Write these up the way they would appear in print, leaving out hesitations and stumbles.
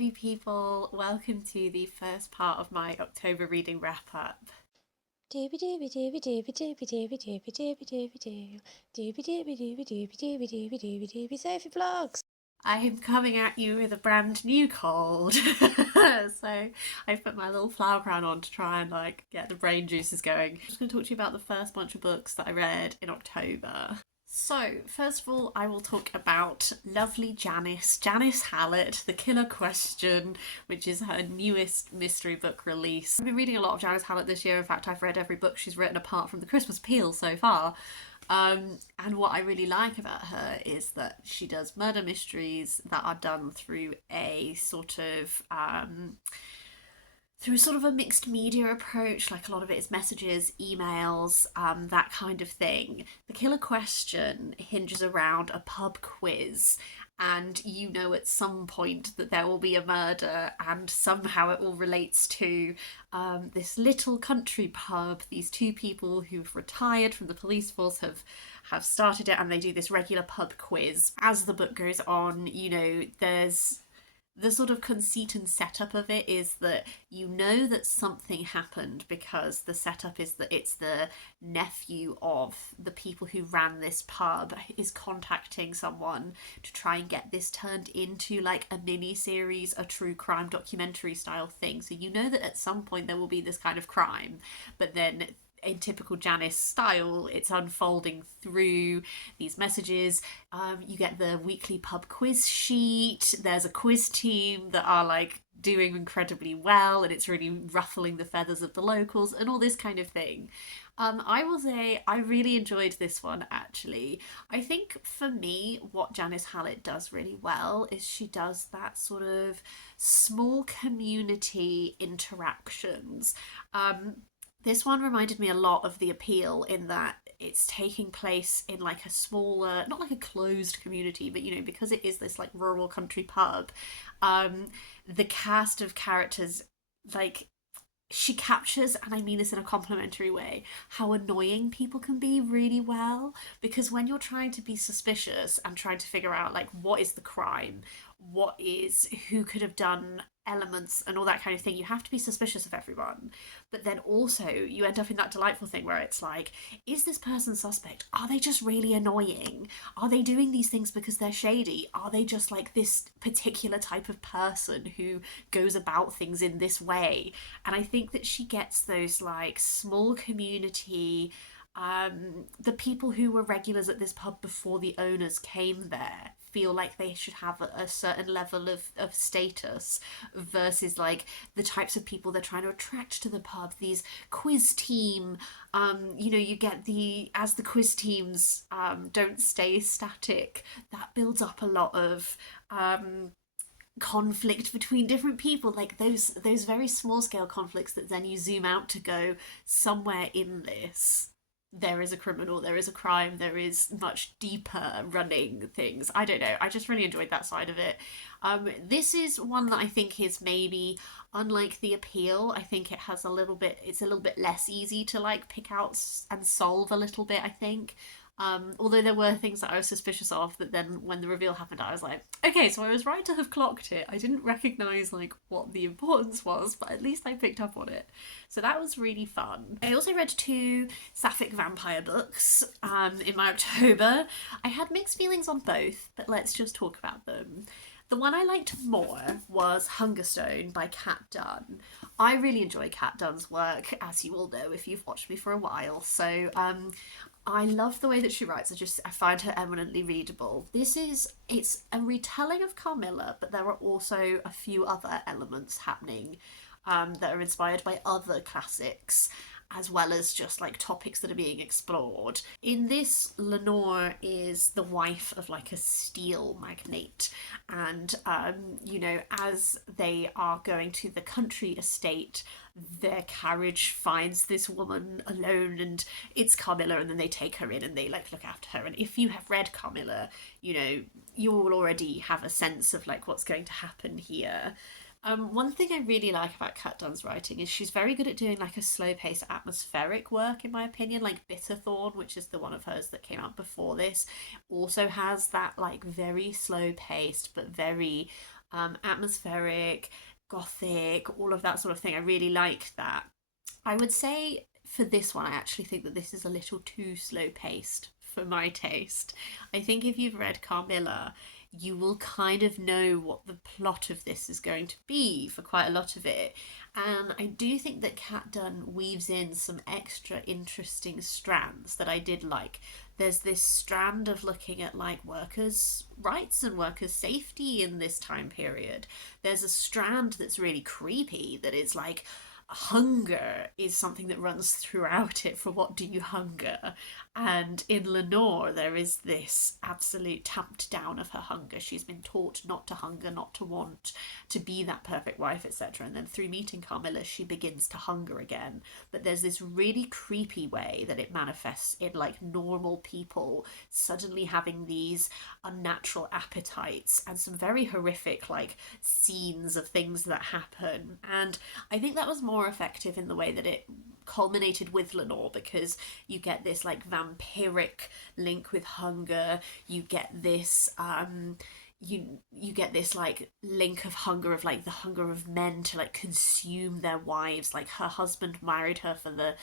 lovely people. Welcome to the first part of my October reading wrap up. Doobie doobie doobie doobie doobie doobie doobie doobie doobie doo. Doobie doobie doobie doobie doobie doobie doobie doobie Sophie Vlogs. I am coming at you with a brand new cold. So I've put my little flower crown on to try and get the brain juices going. I'm just going to talk to you about the first bunch of books that I read in October. So, first of all, I will talk about lovely Janice, Janice Hallett, The Killer Question, which is her newest mystery book release. I've been reading a lot of Janice Hallett this year. In fact, I've read every book she's written apart from The Christmas Peel so far. And what I really like about her is that she does murder mysteries that are done through a sort of a mixed media approach. Like, a lot of it is messages, emails, that kind of thing. The Killer Question hinges around a pub quiz, and you know at some point that there will be a murder, and somehow it all relates to this little country pub. These two people who've retired from the police force have started it, and they do this regular pub quiz. As the book goes on, there's the sort of conceit and setup of it is that you know that something happened because the setup is that it's the nephew of the people who ran this pub is contacting someone to try and get this turned into like a mini series, a true crime documentary style thing. So you know that at some point there will be this kind of crime, but then in typical Janice style, it's unfolding through these messages. You get the weekly pub quiz sheet. There's a quiz team that are doing incredibly well, and it's really ruffling the feathers of the locals and all this kind of thing. I will say I really enjoyed this one actually. I think for me, what Janice Hallett does really well is she does that sort of small community interactions. This one reminded me a lot of The Appeal in that it's taking place in like a smaller, not like a closed community, but because it is this like rural country pub, the cast of characters, she captures, and I mean this in a complimentary way, how annoying people can be really well. Because when you're trying to be suspicious and trying to figure out what is the crime, who could have done elements and all that kind of thing, you have to be suspicious of everyone. But then also you end up in that delightful thing where it's like, is this person suspect? Are they just really annoying? Are they doing these things because they're shady? Are they just like this particular type of person who goes about things in this way? And I think that she gets those small community, the people who were regulars at this pub before the owners came there feel like they should have a certain level of status versus the types of people they're trying to attract to the pub. These quiz team, you get as the quiz teams don't stay static, that builds up a lot of conflict between different people, those very small scale conflicts that then you zoom out to go, somewhere in this there is a criminal, there is a crime, there is much deeper running things. I don't know, I just really enjoyed that side of it. This is one that I think is maybe, unlike The Appeal, I think it's a little bit less easy to pick out and solve a little bit, I think. Although there were things that I was suspicious of, that then when the reveal happened, I was like, okay, so I was right to have clocked it. I didn't recognise what the importance was, but at least I picked up on it. So that was really fun. I also read 2 sapphic vampire books in my October. I had mixed feelings on both, but let's just talk about them. The one I liked more was Hungerstone by Kat Dunn. I really enjoy Kat Dunn's work, as you all know if you've watched me for a while. So I love the way that she writes. I find her eminently readable. It's a retelling of Carmilla, but there are also a few other elements happening that are inspired by other classics, as well as just topics that are being explored. In this, Lenore is the wife of a steel magnate, and as they are going to the country estate, their carriage finds this woman alone, and it's Carmilla, and then they take her in and they look after her. And if you have read Carmilla, you will already have a sense of what's going to happen here. One thing I really like about Kat Dunn's writing is she's very good at doing a slow-paced atmospheric work, in my opinion. Bitterthorn, which is the one of hers that came out before this, also has that very slow-paced but very atmospheric, gothic, all of that sort of thing. I really liked that. I would say for this one, I actually think that this is a little too slow paced for my taste. I think if you've read Carmilla, you will kind of know what the plot of this is going to be for quite a lot of it. And I do think that Kat Dunn weaves in some extra interesting strands that I did like. There's this strand of looking at like workers' rights and workers' safety in this time period. There's a strand that's really creepy that is like hunger is something that runs throughout it. For what do you hunger? And in Lenore, there is this absolute tamped down of her hunger. She's been taught not to hunger, not to want, to be that perfect wife, etc. And then through meeting Carmilla, she begins to hunger again. But there's this really creepy way that it manifests in like normal people suddenly having these unnatural appetites and some very horrific like scenes of things that happen. And I think that was more effective in the way that it culminated with Lenore, because you get this like vampiric link with hunger. You get this you get this like link of hunger, of like the hunger of men to like consume their wives. Like her husband married her for the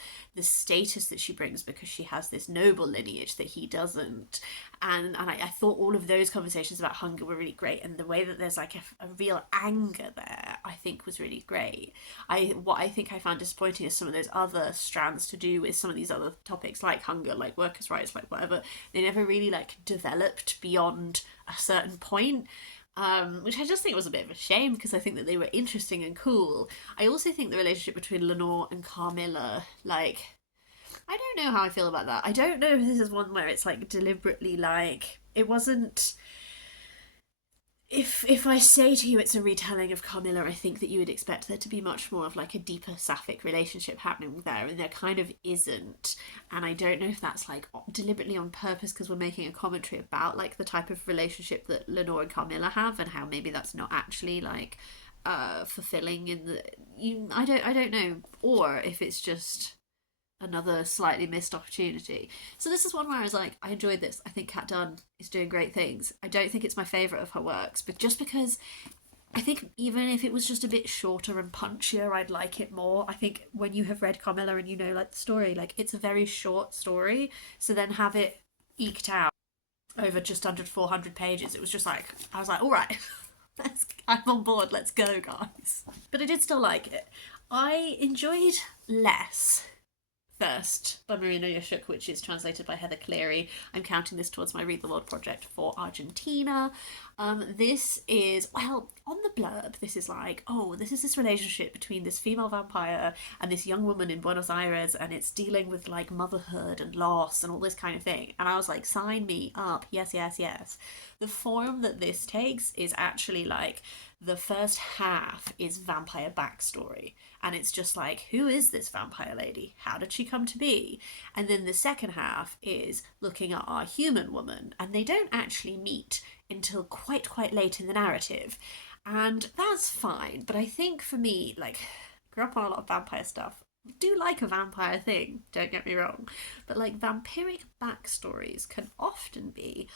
status that she brings, because she has this noble lineage that he doesn't. And I thought all of those conversations about hunger were really great, and the way that there's like a real anger there, I think was really great. What I think I found disappointing is some of those other strands to do with some of these other topics like hunger, like workers' rights, like whatever. They never really like developed beyond a certain point, which I just think was a bit of a shame, because I think that they were interesting and cool. I also think the relationship between Lenore and Carmilla, like, I don't know how I feel about that. I don't know if this is one where it's like deliberately like it wasn't. If I say to you it's a retelling of Carmilla, I think that you would expect there to be much more of like a deeper sapphic relationship happening there, and there kind of isn't. And I don't know if that's like deliberately on purpose, because we're making a commentary about like the type of relationship that Lenore and Carmilla have, and how maybe that's not actually like fulfilling in the I don't know, or if it's just another slightly missed opportunity. So this is one where I was like, I enjoyed this. I think Kat Dunn is doing great things. I don't think it's my favourite of her works, but just because I think even if it was just a bit shorter and punchier, I'd like it more. I think when you have read Carmilla and you know like the story, like it's a very short story, so then have it eked out over just under 400 pages, it was just like, I was like, all right, I'm on board, let's go guys. But I did still like it. I enjoyed less First by Marina Yuszczuk, which is translated by Heather Cleary. I'm counting this towards my Read the World project for Argentina. This is, well, on the blurb, this is like, oh, this is this relationship between this female vampire and this young woman in Buenos Aires, and it's dealing with like motherhood and loss and all this kind of thing. And I was like, sign me up. Yes, yes, yes. The form that this takes is actually like, the first half is vampire backstory, and it's just like, who is this vampire lady? How did she come to be? And then the second half is looking at our human woman, and they don't actually meet until quite late in the narrative. And that's fine, but I think for me, like, I grew up on a lot of vampire stuff. I do like a vampire thing, don't get me wrong, but like vampiric backstories can often be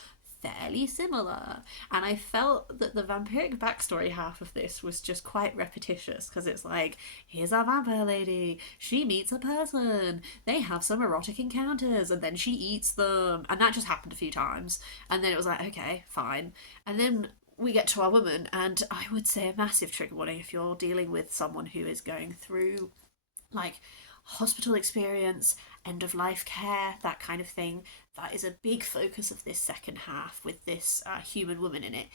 fairly similar, and I felt that the vampiric backstory half of this was just quite repetitious, because it's like, here's our vampire lady, she meets a person, they have some erotic encounters, and then she eats them, and that just happened a few times, and then it was like, okay, fine. And then we get to our woman, and I would say a massive trigger warning if you're dealing with someone who is going through like hospital experience, end of life care, that kind of thing. That is a big focus of this second half with this human woman in it.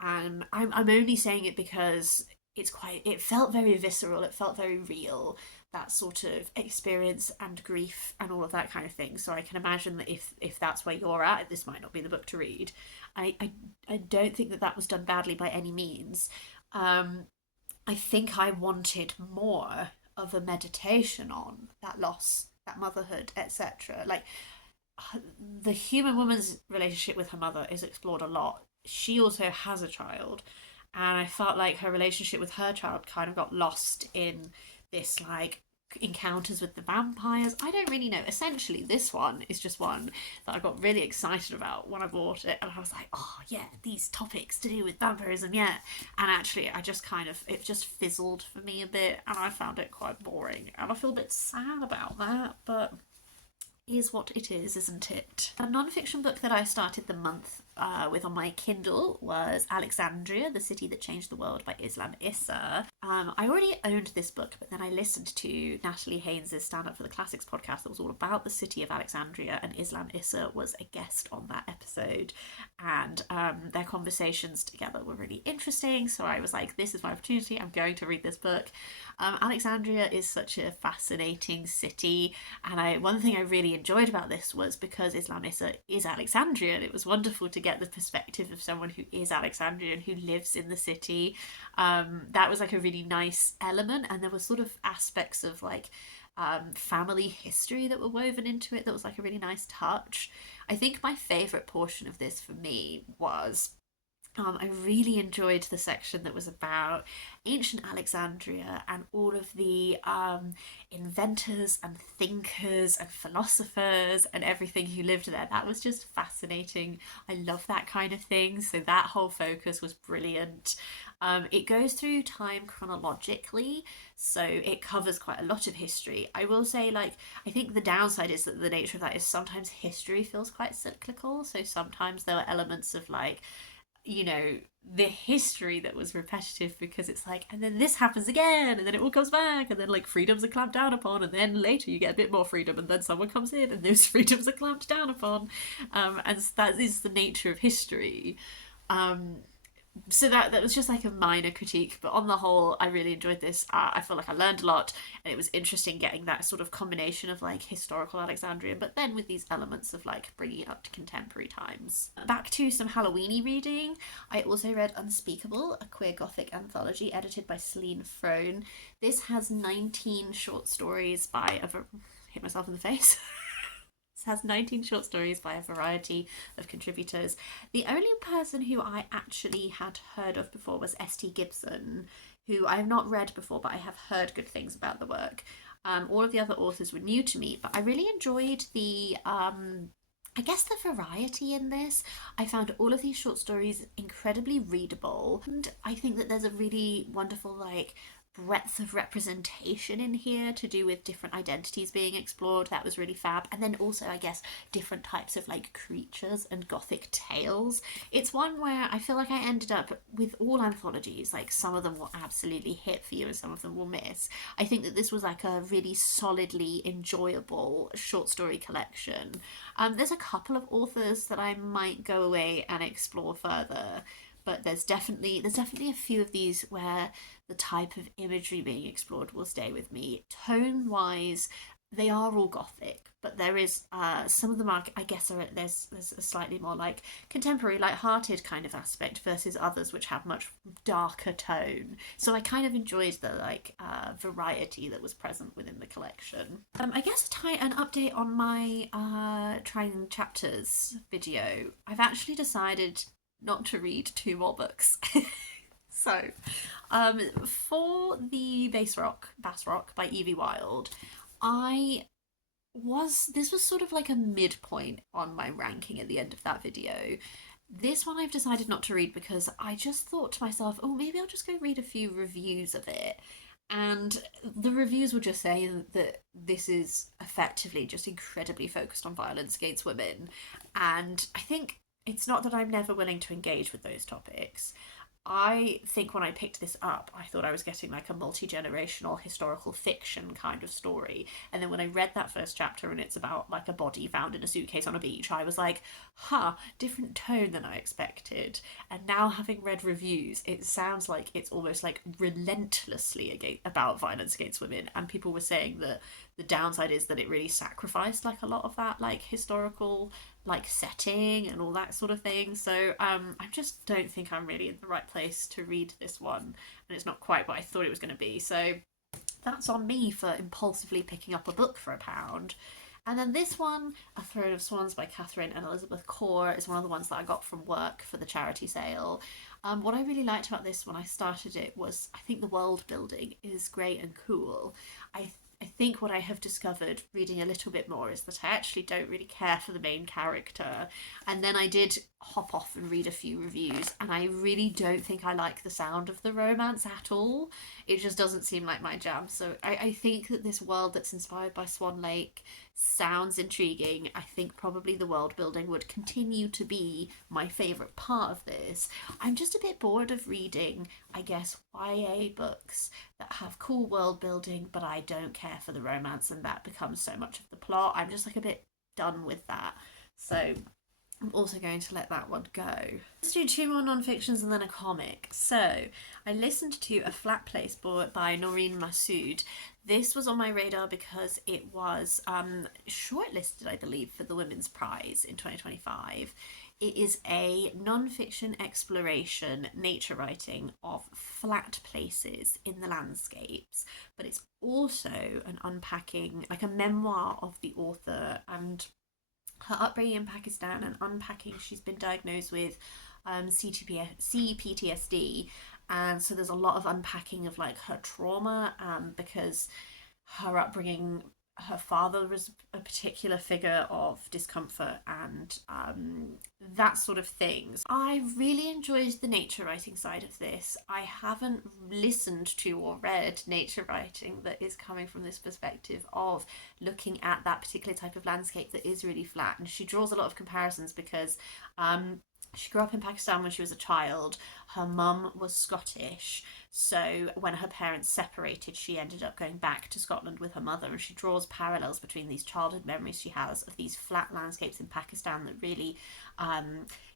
And I'm only saying it because it felt very visceral, it felt very real, that sort of experience and grief and all of that kind of thing. So I can imagine that if that's where you're at, this might not be the book to read. I don't think that was done badly by any means. I think I wanted more of a meditation on that loss, that motherhood, etc. Like, the human woman's relationship with her mother is explored a lot. She also has a child, and I felt like her relationship with her child kind of got lost in this like encounters with the vampires. I don't really know. Essentially, this one is just one that I got really excited about when I bought it, and I was like, oh yeah, these topics to do with vampirism, yeah. And actually, I just kind of, it just fizzled for me a bit, and I found it quite boring, and I feel a bit sad about that, but is what it is, isn't it? A non-fiction book that I started the month with on my Kindle was Alexandria, The City That Changed the World by Issa. I already owned this book, but then I listened to Natalie Haynes' Stand Up for the Classics podcast that was all about the city of Alexandria, and Issa was a guest on that episode, and their conversations together were really interesting, so I was like, this is my opportunity, I'm going to read this book. Alexandria is such a fascinating city, and one thing I really enjoyed about this was because Issa is Alexandrian. It was wonderful to get the perspective of someone who is Alexandrian, who lives in the city. That was like a really nice element, and there were sort of aspects of like family history that were woven into it that was like a really nice touch. I think my favourite portion of this for me was I really enjoyed the section that was about ancient Alexandria and all of the inventors and thinkers and philosophers and everything who lived there. That was just fascinating. I love that kind of thing. So that whole focus was brilliant. It goes through time chronologically, so it covers quite a lot of history. I will say, like, I think the downside is that the nature of that is sometimes history feels quite cyclical. So sometimes there were elements of like, you know, the history that was repetitive because it's like, and then this happens again, and then it all comes back, and then like freedoms are clamped down upon, and then later you get a bit more freedom, and then someone comes in and those freedoms are clamped down upon, and that is the nature of history. So that was just like a minor critique, but on the whole I really enjoyed this. I feel like I learned a lot, and it was interesting getting that sort of combination of like historical Alexandria but then with these elements of like bringing it up to contemporary times. Back to some Halloweeny reading. I also read Unspeakable, a queer Gothic anthology edited by Celine Frohn. This has 19 short stories by hit myself in the face. Has 19 short stories by a variety of contributors. The only person who I actually had heard of before was S.T. Gibson, who I have not read before, but I have heard good things about the work. All of the other authors were new to me, but I really enjoyed the I guess the variety in this. I found all of these short stories incredibly readable, and I think that there's a really wonderful like breadth of representation in here to do with different identities being explored. That was really fab. And then also, I guess, different types of like creatures and Gothic tales. It's one where I feel like I ended up with all anthologies, like some of them will absolutely hit for you and some of them will miss. I think that this was like a really solidly enjoyable short story collection. There's a couple of authors that I might go away and explore further, but there's definitely a few of these where the type of imagery being explored will stay with me. Tone wise, they are all Gothic, but there is some of them are, I guess, there's a slightly more like contemporary, light-hearted kind of aspect versus others which have much darker tone. So I kind of enjoyed the like variety that was present within the collection. I guess an update on my trying chapters video. I've actually decided not to read 2 more books. So, for the Bass Rock by Evie Wyld, this was sort of like a midpoint on my ranking at the end of that video. This one I've decided not to read because I just thought to myself, oh, maybe I'll just go read a few reviews of it. And the reviews were just saying that this is effectively just incredibly focused on violence against women. And I think it's not that I'm never willing to engage with those topics. I think when I picked this up, I thought I was getting like a multi-generational historical fiction kind of story. And then when I read that first chapter and it's about like a body found in a suitcase on a beach, I was like, different tone than I expected. And now having read reviews, it sounds like it's almost like relentlessly about violence against women. And people were saying that the downside is that it really sacrificed like a lot of that like historical like setting and all that sort of thing. So I just don't think I'm really in the right place to read this one, and it's not quite what I thought it was going to be. So that's on me for impulsively picking up a book for £1. And then this one, A Throne of Swans by Katherine and Elizabeth Corr, is one of the ones that I got from work for the charity sale. What I really liked about this when I started it was I think the world building is great and cool. I I think what I have discovered reading a little bit more is that I actually don't really care for the main character. And then I did hop off and read a few reviews, and I really don't think I like the sound of the romance at all. It just doesn't seem like my jam. So I think that this world that's inspired by Swan Lake sounds intriguing. I think probably the world building would continue to be my favourite part of this. I'm just a bit bored of reading, I guess, YA books that have cool world building, but I don't care for the romance, and that becomes so much of the plot. I'm just like a bit done with that. So I'm also going to let that one go. Let's do two more non-fictions and then a comic. So I listened to A Flat Place by Noreen Masud. This was on my radar because it was shortlisted, I believe, for the Women's Prize in 2025. It is a non-fiction exploration, nature writing of flat places in the landscapes, but it's also an unpacking, like a memoir of the author and her upbringing in Pakistan and unpacking. She's been diagnosed with CPTSD, and so there's a lot of unpacking of like her trauma, because her upbringing, her father was a particular figure of discomfort and that sort of things. I really enjoyed the nature writing side of this. I haven't listened to or read nature writing that is coming from this perspective of looking at that particular type of landscape that is really flat. And she draws a lot of comparisons because she grew up in Pakistan when she was a child. Her mum was Scottish, so when her parents separated, she ended up going back to Scotland with her mother, and she draws parallels between these childhood memories she has of these flat landscapes in Pakistan that really,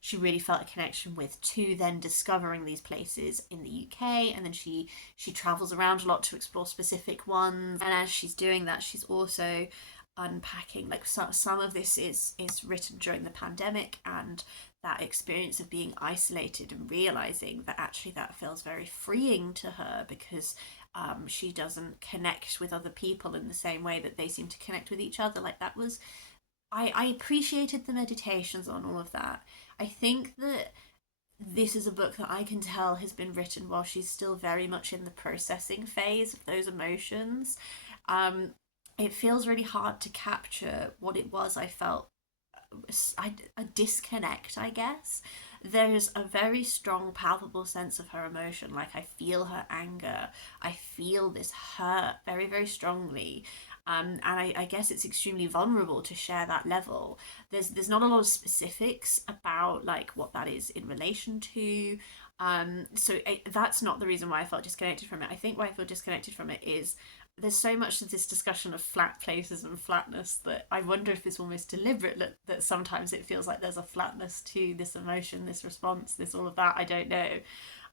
she really felt a connection with, to then discovering these places in the UK, and then she travels around a lot to explore specific ones, and as she's doing that, she's also unpacking, like, some of this is written during the pandemic, and that experience of being isolated and realizing that actually that feels very freeing to her because she doesn't connect with other people in the same way that they seem to connect with each other. Like, that was, I appreciated the meditations on all of that. I think that this is a book that I can tell has been written while she's still very much in the processing phase of those emotions. It feels really hard to capture what it was I felt, a disconnect, I guess. There's a very strong, palpable sense of her emotion. Like, I feel her anger, I feel this hurt very, very strongly. And I guess it's extremely vulnerable to share that level. There's not a lot of specifics about like what that is in relation to. That's not the reason why I felt disconnected from it. I think why I feel disconnected from it is there's so much of this discussion of flat places and flatness that I wonder if it's almost deliberate, that sometimes it feels like there's a flatness to this emotion, this response, this all of that. I don't know.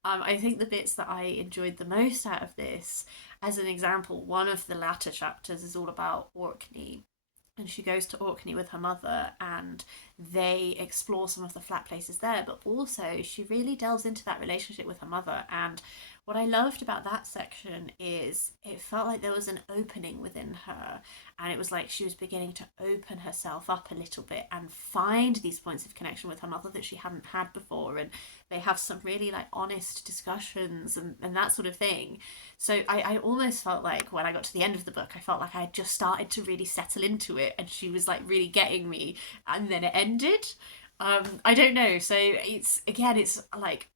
I think the bits that I enjoyed the most out of this, as an example, one of the latter chapters is all about Orkney. And she goes to Orkney with her mother and they explore some of the flat places there, but also she really delves into that relationship with her mother. And what I loved about that section is it felt like there was an opening within her, and it was like she was beginning to open herself up a little bit and find these points of connection with her mother that she hadn't had before, and they have some really like honest discussions and that sort of thing. So I almost felt like when I got to the end of the book, I felt like I had just started to really settle into it and she was like really getting me, and then it ended. I don't know, so it's like,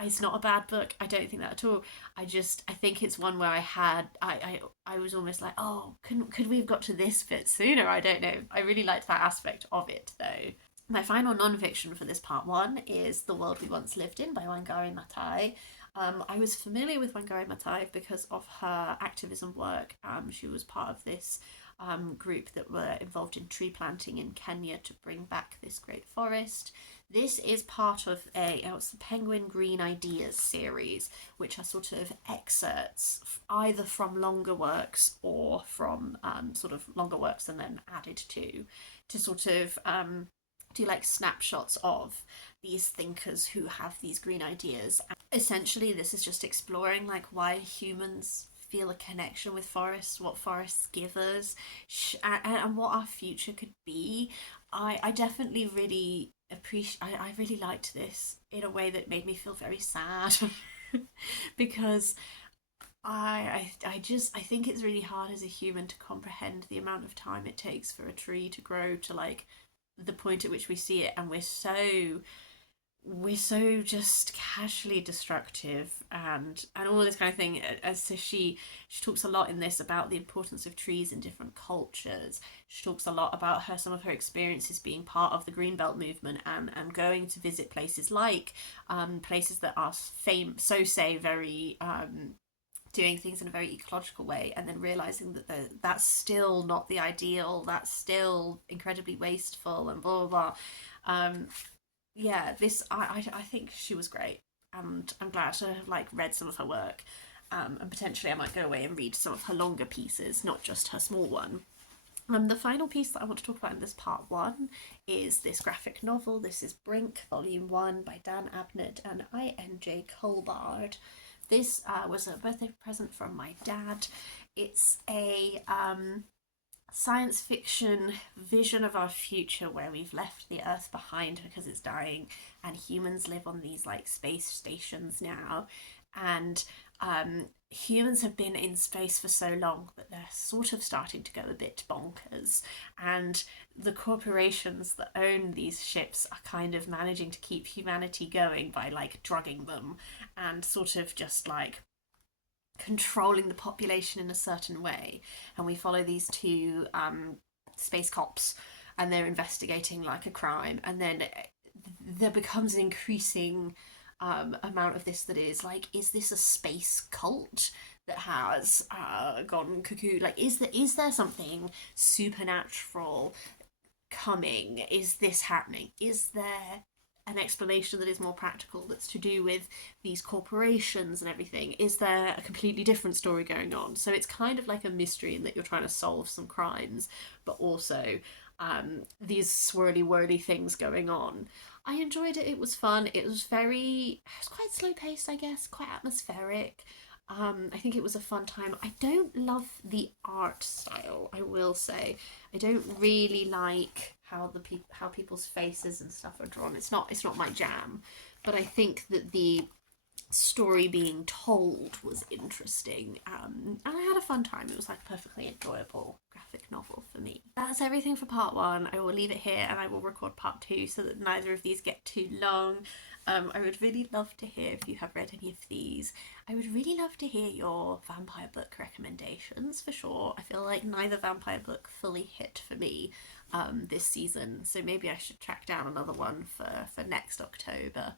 it's not a bad book. I don't think that at all. I think it's one where I was almost like, oh, could we have got to this bit sooner? I don't know. I really liked that aspect of it though. My final non-fiction for this part one is The World We Once Lived In by Wangari Maathai. I was familiar with Wangari Maathai because of her activism work. She was part of this group that were involved in tree planting in Kenya to bring back this great forest. This is part of it's the Penguin Green Ideas series, which are sort of excerpts either from longer works or from sort of longer works and then added to sort of do like snapshots of these thinkers who have these green ideas. And essentially, this is just exploring like why humans feel a connection with forests, what forests give us, and what our future could be. I definitely really I really liked this in a way that made me feel very sad because I think it's really hard as a human to comprehend the amount of time it takes for a tree to grow to like the point at which we see it, and we're so just casually destructive and all this kind of thing. As so she talks a lot in this about the importance of trees in different cultures. She talks a lot about some of her experiences being part of the Greenbelt movement and going to visit places like places that are so say very doing things in a very ecological way, and then realizing that that's still not the ideal, that's still incredibly wasteful and blah blah blah. Yeah, this I think she was great, and I'm glad to have like read some of her work, and potentially I might go away and read some of her longer pieces, not just her small one. The final piece that I want to talk about in this part one is this graphic novel. This is Brink, Volume 1 by Dan Abnett and INJ Culbard. This was a birthday present from my dad. It's a science fiction vision of our future where we've left the Earth behind because it's dying, and humans live on these like space stations now. And humans have been in space for so long that they're sort of starting to go a bit bonkers, and the corporations that own these ships are kind of managing to keep humanity going by like drugging them and sort of just like controlling the population in a certain way. And we follow these two space cops, and they're investigating like a crime, and then there becomes an increasing amount of this that is like, is this a space cult that has gone cuckoo? Like, is there something supernatural coming? Is this happening? Is there an explanation that is more practical that's to do with these corporations and everything? Is there a completely different story going on? So it's kind of like a mystery in that you're trying to solve some crimes, but also these swirly whirly things going on. I enjoyed it. It was fun. It was quite slow paced, I guess, quite atmospheric. I think it was a fun time. I don't love the art style, I will say. I don't really like how people's faces and stuff are drawn. It's not my jam, but I think that the story being told was interesting, and I had a fun time. It was like a perfectly enjoyable graphic novel for me. That's everything for part one. I will leave it here and I will record part two so that neither of these get too long. I would really love to hear if you have read any of these. I would really love to hear your vampire book recommendations for sure. I feel like neither vampire book fully hit for me this season, so maybe I should track down another one for next October.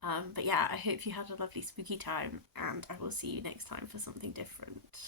But yeah, I hope you had a lovely spooky time, and I will see you next time for something different.